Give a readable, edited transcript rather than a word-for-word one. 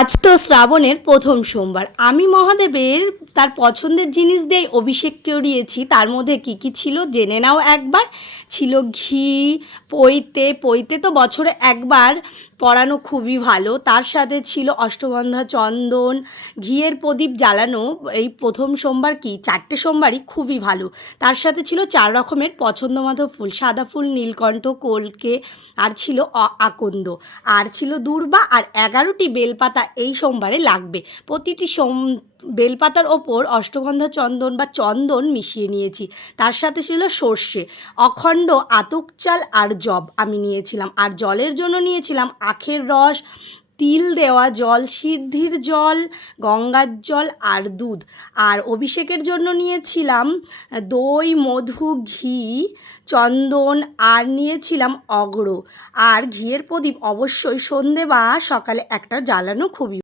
আজ তো শ্রাবণের প্রথম সোমবার। আমি মহাদেবের তার পছন্দের জিনিস দিয়ে অভিষেক করিয়েছি। তার মধ্যে কি কি ছিল জেনে নাও একবার। ছিল ঘি, পৈতে। পৈতে তো বছরে একবার পরানো খুবই ভালো। তার সাথে ছিল অষ্টগন্ধা, চন্দন, ঘিয়ের প্রদীপ জ্বালানো। এই প্রথম সোমবার কি 4টে সোমবারই খুবই ভালো। তার সাথে ছিল 4 রকমের পছন্দমতো ফুল, সাদা ফুল, নীলকণ্ঠ, কলকে, আর ছিল আকন্দ, আর ছিল দূর্বা, আর 11টি বেলপাতা এই সোমবারে লাগবে। প্রতিটি বেলপাতার ওপর অষ্টগন্ধা চন্দন বা চন্দন মিশিয়ে নিয়েছি। তার সাথে ছিল সর্ষে, অখণ্ড আতপ চাল আর জব আমি নিয়েছিলাম। আর জলের জন্য নিয়েছিলাম আখের রস, তিল দেওয়া জল, সিদ্ধির জল, গঙ্গার জল আর দুধ। আর অভিষেকের জন্য নিয়েছিলাম দই, মধু, ঘি, চন্দন, আর নিয়েছিলাম অগ্র। আর ঘিয়ের প্রদীপ অবশ্যই সন্ধে বা সকালে একটা জ্বালানো খুবই